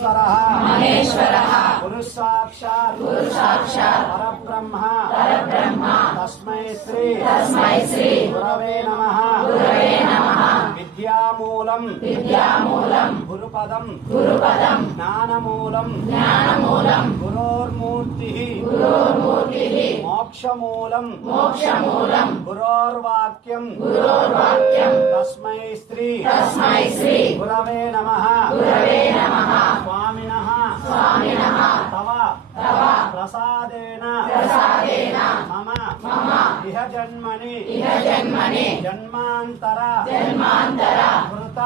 महेश्वरः गुरुः साक्षात् परब्रह्म तस्मै श्री गुरवे नमः विद्यामूलं गुरुपदं ज्ञानमूलं गुरोर्मूर्तिः मोक्षमूलं गुरोर्वाक्यं तस्मै श्री गुरवे नमः स्वामिनः तव प्रसादेन मम इह जन्मनि जन्मांतर कृत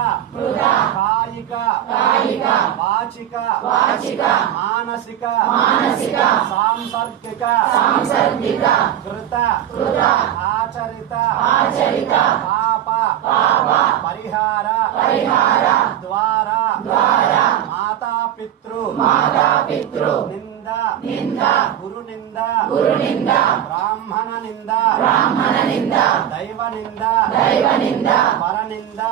कायिक वाचिक मानसिक सांसर्गिक कृत आचरित पाप परिहार द्वारा माता पितृ निंदा गुरु निंदा ब्राह्मण निंदा दैव निंदा पर निंदा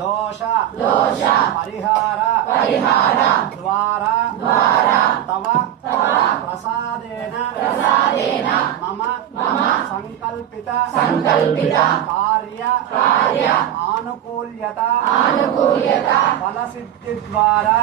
दोष परिहार द्वारा तव प्रसादेन मम संकल्पित कार्य आनुकूल्यता फलसिद्धि द्वारा